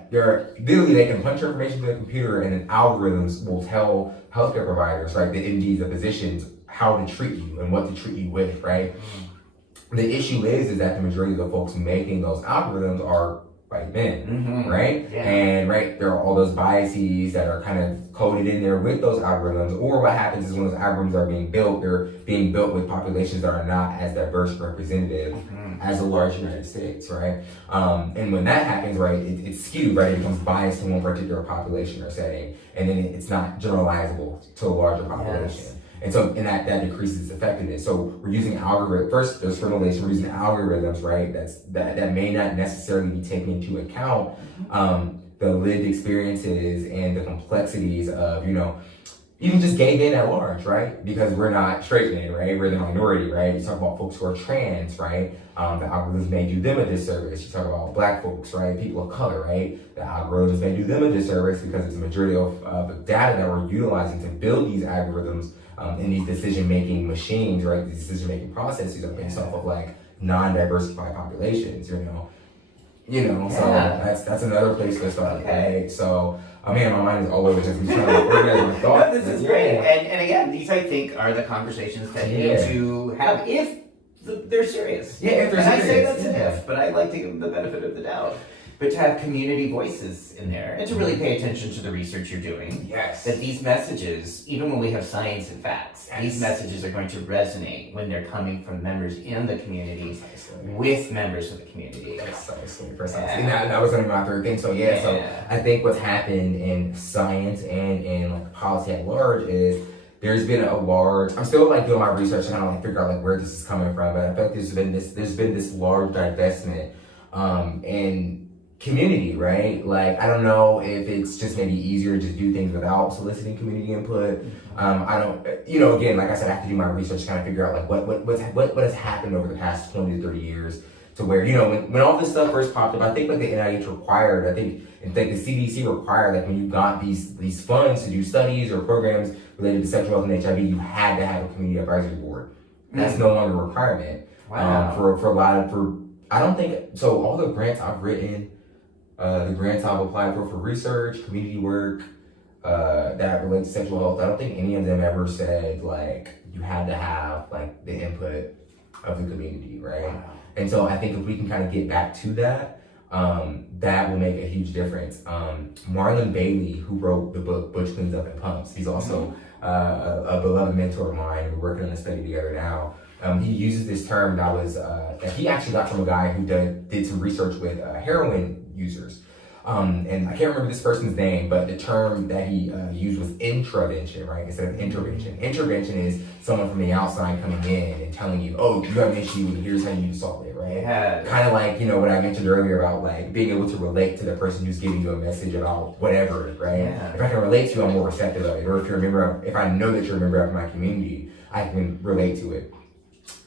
They can punch your information to the computer, and then algorithms will tell healthcare providers, right, the MDs, the physicians, how to treat you and what to treat you with, right? The issue is that the majority of the folks making those algorithms are white men, right? And there are all those biases that are kind of coded in there with those algorithms. Or what happens is when those algorithms are being built, they're being built with populations that are not as diverse and representative as the large United States, right? And when that happens, right, it's skewed, right? It becomes biased in one particular population or setting, and then it's not generalizable to a larger population. And so, and that decreases effectiveness. So we're using algorithms. First, there's formulation. We're using algorithms, right? That may not necessarily be taking into account the lived experiences and the complexities of, even just gay men at large, right? Because we're not straight men, right? We're the minority, right? You talk about folks who are trans, right? The algorithms may do them a disservice. You talk about black folks, right? People of color, right? The algorithms may do them a disservice because it's a majority of the data that we're utilizing to build these algorithms and these decision-making machines, right? These decision-making processes are based off of like non-diversified populations, So that's another place to start, right? So, my mind is all over this. I'm trying to organize my thoughts. This is great. And again, these I think are the conversations that you need to have if they're serious. Yeah, if they're serious. And I say that's an if, but I like to give them the benefit of the doubt. But to have community voices in there and to really pay attention to the research you're doing. Yes. That these messages, even when we have science and facts, these messages are going to resonate when they're coming from members in the community with members of the community. Precisely. And that was going to be my third thing. So so I think what's happened in science and in like policy at large is there's been a large, I'm still like doing my research and kind of like figure out like where this is coming from, but I feel like there's been this large divestment in community, right? Like, I don't know if it's just maybe easier to do things without soliciting community input. I don't, again, like I said, I have to do my research to kind of figure out like what has happened over the past 20 to 30 years to where, when all this stuff first popped up, I think like the NIH required, I think the CDC required that when you got these funds to do studies or programs related to sexual health and HIV, you had to have a community advisory board. That's no longer a requirement. Wow. I don't think, so all the grants I've written, the grants I've applied for research, community work, that relate to sexual health, I don't think any of them ever said like you had to have like the input of the community, right? Wow. And so I think if we can kind of get back to that, that will make a huge difference. Marlon Bailey, who wrote the book Butch Cleans Up and Pumps, he's also a beloved mentor of mine, and we're working on a study together now. He uses this term that he actually got from a guy who did some research with heroin users. And I can't remember this person's name, but the term that he used was intravention, right? Instead of intervention. Intervention is someone from the outside coming in and telling you, oh, you have an issue, and here's how you solve it, right? Yeah. Kind of like, what I mentioned earlier about like being able to relate to the person who's giving you a message about whatever, right? Yeah. If I can relate to you, I'm more receptive of it. Or if I know that you're a member of my community, I can relate to it.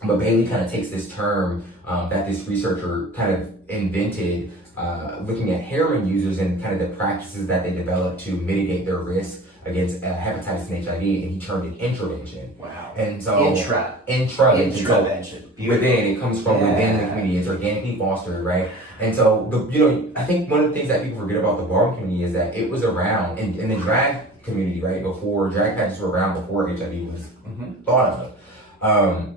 But Bailey kind of takes this term that this researcher kind of invented, looking at heroin users and kind of the practices that they developed to mitigate their risk against hepatitis and HIV, and he termed it intravention. Wow. And so intravention. Within, it comes from within the community. It's organically fostered, right? And so I think one of the things that people forget about the ballroom community is that it was around in the drag community, right? Before drag pageants were around, before HIV was thought of.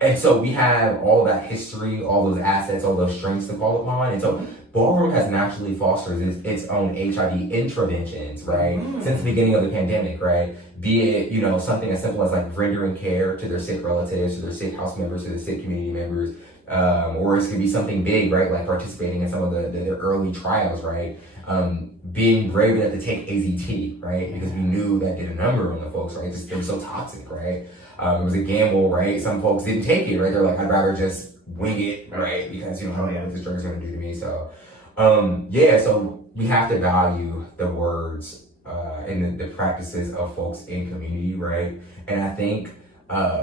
And so we have all that history, all those assets, all those strengths to call upon. And so Ballroom has naturally fostered its own HIV intraventions, right? Since the beginning of the pandemic, right? Be it, something as simple as like rendering care to their sick relatives, to their sick house members, to their sick community members. Or it could be something big, right? Like participating in some of the early trials, right? Being brave enough to take AZT, right? Because we knew that did a number on the folks, right? It was so toxic, right? It was a gamble, right? Some folks didn't take it, right? They're like, I'd rather just wing it, right? Because, I don't know what this drug is going to do to me. So, so we have to value the words and the practices of folks in community, right? And I think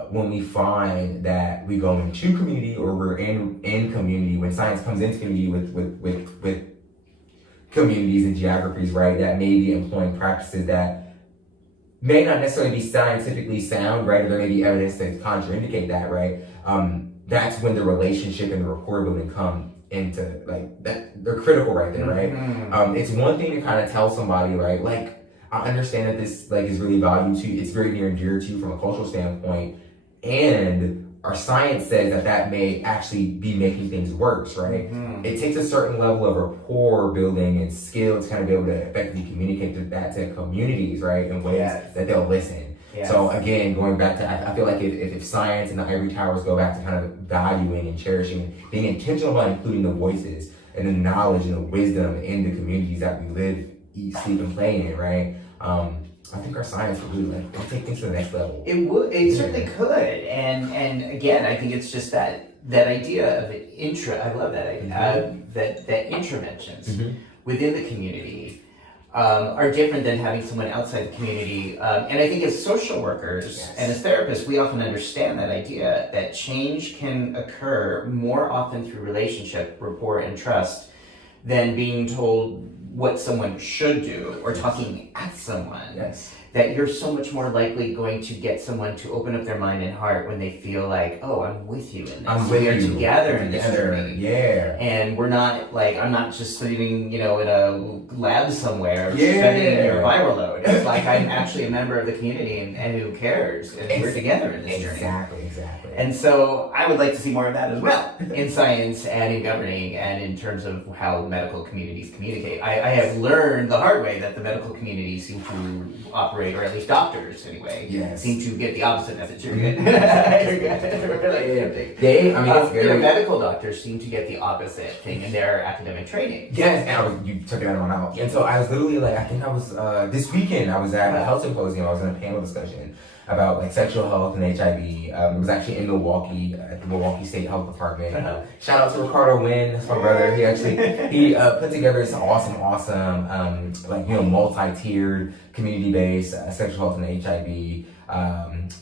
when we find that we go into community or we're in community, when science comes into community with communities and geographies, right, that may be employing practices that may not necessarily be scientifically sound, right, or there may be evidence to contraindicate that, right, that's when the relationship and the rapport building come into, like, that they're critical right there, right? It's one thing to kind of tell somebody, right, like, I understand that this, like, is really valued to you, it's very near and dear to you from a cultural standpoint, and our science says that may actually be making things worse, right? It takes a certain level of rapport building and skill to kind of be able to effectively communicate that to communities, right? In ways that they'll listen. Yes. So again, going back to, I feel like if science and the ivory towers go back to kind of valuing and cherishing, and being intentional about including the voices and the knowledge and the wisdom in the communities that we live, eat, sleep, and play in, right? I think our science would really like take things to the next level. It certainly could, and again, I think it's just that idea of I love that idea, that intraventions within the community are different than having someone outside the community. And I think as social workers and as therapists, we often understand that idea that change can occur more often through relationship, rapport, and trust than being told what someone should do or talking at someone. Yes. That you're so much more likely going to get someone to open up their mind and heart when they feel like, oh, I'm with you in this. We are together in this journey. Yeah. And we're not like, I'm not just sitting, in a lab somewhere studying your viral load. It's like I'm actually a member of the community and who cares? And we're together in this journey. Exactly. And so I would like to see more of that as well in science and in governing and in terms of how medical communities communicate. I have learned the hard way that the medical community seem to operate, or at least doctors anyway, seem to get the opposite message. You're good. Medical doctors seem to get the opposite thing in their academic training. Yes, and you took it out of my mouth. And so I was literally like, I think I was, this weekend, I was at a health symposium, I was in a panel discussion about like sexual health and HIV. It was actually in Milwaukee, at the Milwaukee State Health Department. Shout out to Ricardo Wynn, that's my brother. He put together this awesome, multi-tiered, community-based sexual health and HIV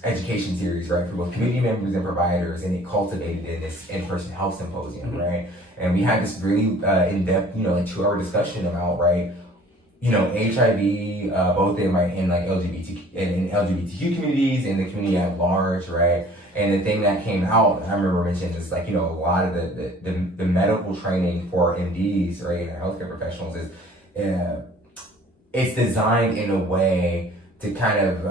education series, right, for both community members and providers, and it culminated in this in-person health symposium, right? And we had this really in-depth, 2-hour discussion about, right, HIV, both in LGBTQ communities and the community at large, right? And the thing that came out, I remember mentioning this, like, a lot of the medical training for MDs, right, and healthcare professionals is, it's designed in a way to kind of,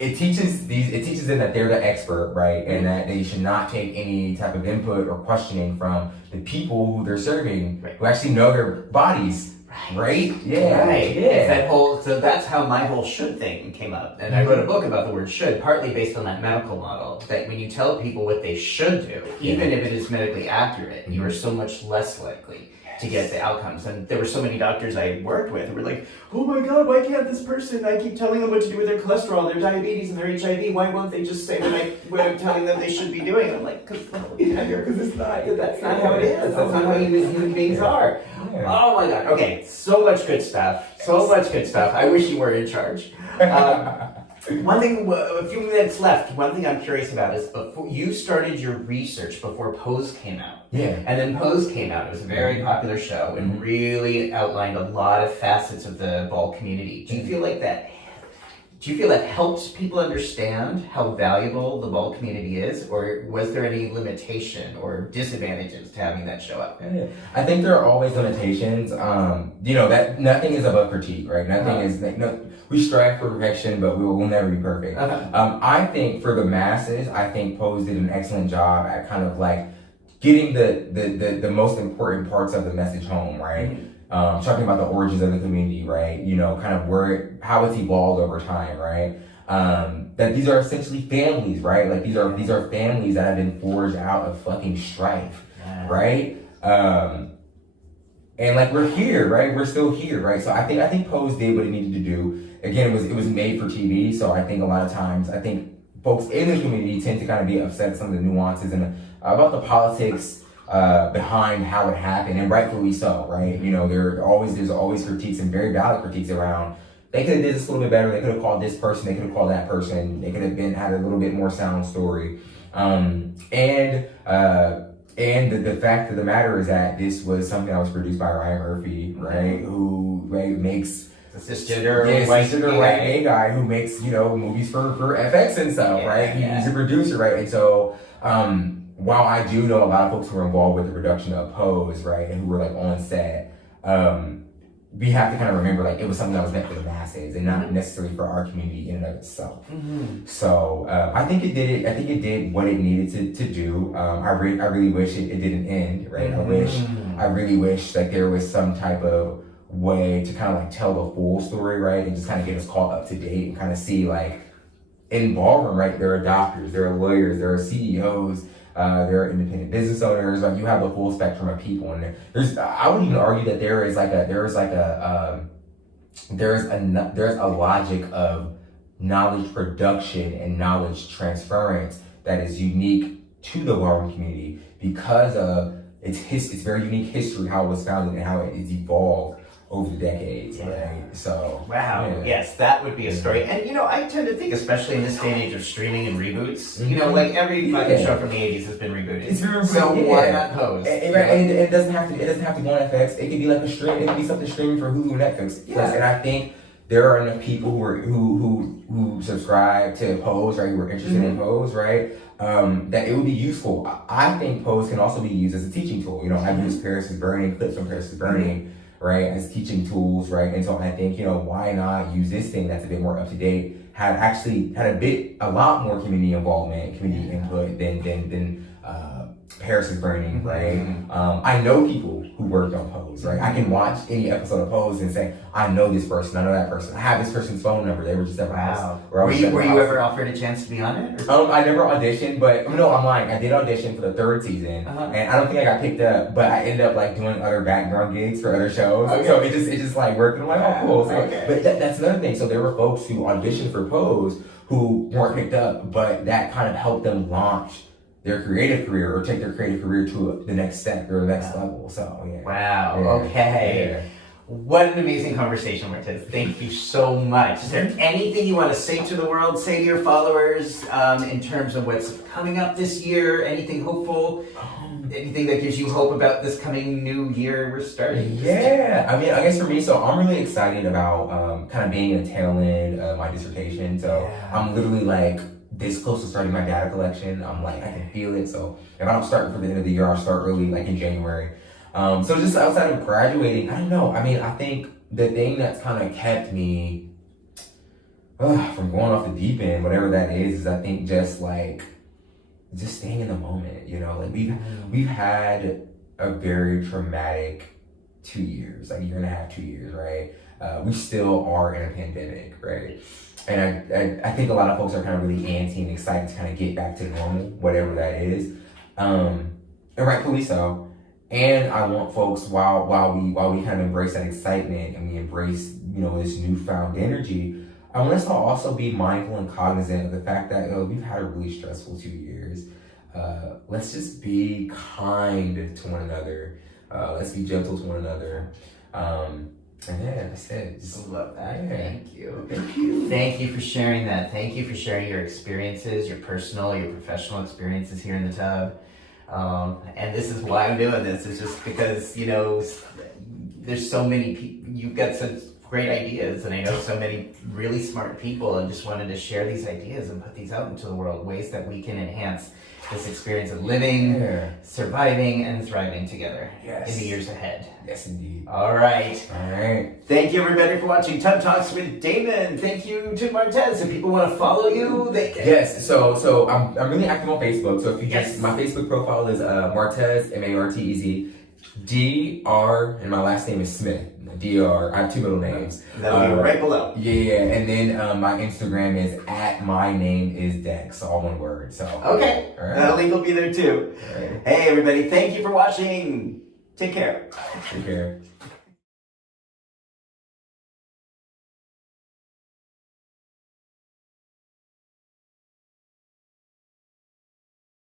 it teaches them that they're the expert, right? And that they should not take any type of input or questioning from the people who they're serving, who actually know their bodies. Right? Yeah. Right. Yeah. So that's how my whole should thing came up. And I wrote a book about the word should, partly based on that medical model, that when you tell people what they should do, even if it is medically accurate, you are so much less likely to get the outcomes. And there were so many doctors I worked with who were like, oh my God, why can't this person, I keep telling them what to do with their cholesterol, their diabetes, and their HIV, why won't they just say what I'm telling them they should be doing? I'm like, because that's not how it is. That's not how human beings are. Oh my God. Okay, so much good stuff. I wish you were in charge. One thing, a few minutes left. One thing I'm curious about is before you started your research before Pose came out. Yeah. And then Pose came out. It was a very popular show and really outlined a lot of facets of the ball community. Do you feel like that? Do you feel that helps people understand how valuable the ball community is, or was there any limitation or disadvantages to having that show up? Yeah. I think there are always limitations. That nothing is above critique, right? Nothing is we strive for perfection, but we will never be perfect. I think for the masses, I think Pose did an excellent job at kind of like getting the most important parts of the message home, right? Talking about the origins of the community, right? Kind of how it's evolved over time, right? That these are essentially families, right? Like these are families that have been forged out of fucking strife, right? And like we're here, right? We're still here, right? So I think Pose did what it needed to do. Again, it was made for TV, so I think a lot of times folks in the community tend to kind of be upset at some of the nuances and about the politics behind how it happened, and rightfully so, right? There's always critiques, and very valid critiques around. They could have did this a little bit better. They could have called this person. They could have called that person. They could have had a little bit more sound story. And the fact of the matter is that this was something that was produced by Ryan Murphy, right? Who makes cisgender white gay guy who makes movies for FX and stuff, right? He's a producer, right? And so while I do know a lot of folks who were involved with the production of Pose, right, and who were like on set, we have to kind of remember like it was something that was meant for the masses and not necessarily for our community in and of itself. So I think it did it. I think it did what it needed to do. I really wish it didn't end, right? I really wish like there was some type of way to kind of like tell the full story, right, and just kind of get us caught up to date and kind of see like in Ballroom, right, there are doctors, there are lawyers, there are CEOs, there are independent business owners. Like you have the full spectrum of people, and I would even argue that there is like a there's a logic of knowledge production and knowledge transference that is unique to the ballroom community because of its very unique history, how it was founded and how it has evolved over the decades, right? So wow, yes, that would be a story. And I tend to think, especially in this day and age of streaming and reboots, like every fucking show from the 80s has been rebooted. It's been rebooted. So why not Pose? And it doesn't have to go on FX. It could be like a stream. It could be something streaming for Hulu, Netflix. Yeah. And I think there are enough people who subscribe to Pose, right? Who are interested in Pose, right? That it would be useful. I think Pose can also be used as a teaching tool. I use Paris is Burning, clips from Paris is Burning, right, as teaching tools, right? And so I think, why not use this thing that's a bit more up to date, had a lot more community involvement, community input than Paris is Burning, right? I know people who worked on Pose, right? I can watch any episode of Pose and say, I know this person, I know that person. I have this person's phone number. They were just at my house. Were you ever offered a chance to be on it? I never auditioned, but no, I'm lying. I did audition for the 3rd season, and I don't think I got picked up, but I ended up doing other background gigs for other shows. Okay. So it just worked, and I'm like, oh, cool. So, but that's another thing. So there were folks who auditioned for Pose who weren't picked up, but that kind of helped them launch their creative career or take their creative career to the next step or the next level. So yeah. Wow. Okay. Yeah. What an amazing conversation, Martez. Thank you so much. Is there anything you want to say to the world, say to your followers, in terms of what's coming up this year? Anything hopeful? Anything that gives you hope about this coming new year we're starting? Yeah. I guess for me, so I'm really excited about kind of being in the tail end of my dissertation. So I'm literally this close to starting my data collection. I can feel it. So if I don't start for the end of the year, I'll start early, in January. So just outside of graduating, I don't know. I think the thing that's kind of kept me from going off the deep end, whatever that is I think just staying in the moment. We've had a very traumatic 2 years, a year and a half, 2 years, right? We still are in a pandemic, right? And I think a lot of folks are kind of really antsy and excited to kind of get back to normal, whatever that is. And rightfully so. And I want folks, while we kind of embrace that excitement and we embrace, this newfound energy, I want us to also be mindful and cognizant of the fact that we've had a really stressful 2 years. Let's just be kind to one another. Let's be gentle to one another. And yeah, that's it. Just love that. Yeah. Thank you. Thank you. Thank you for sharing that. Thank you for sharing your experiences, your personal, your professional experiences here in the tub. And this is why I'm doing this. It's just because, there's so many people, you've got such great ideas, and I know so many really smart people, and just wanted to share these ideas and put these out into the world, ways that we can enhance this experience of living, surviving, and thriving together in the years ahead. Yes, indeed. All right. Thank you, everybody, for watching Tub Talks with Damon. Thank you to Martez. If people want to follow you, they can. Yes. So I'm really active on Facebook. So if you just my Facebook profile is Martez, Martez, Dr, and my last name is Smith. Dr. I have 2 middle names. That'll be right below. Yeah, and then my Instagram is @mynameisdex, all one word. So okay, all right. That link will be there too. All right. Hey, everybody! Thank you for watching. Take care. Take care.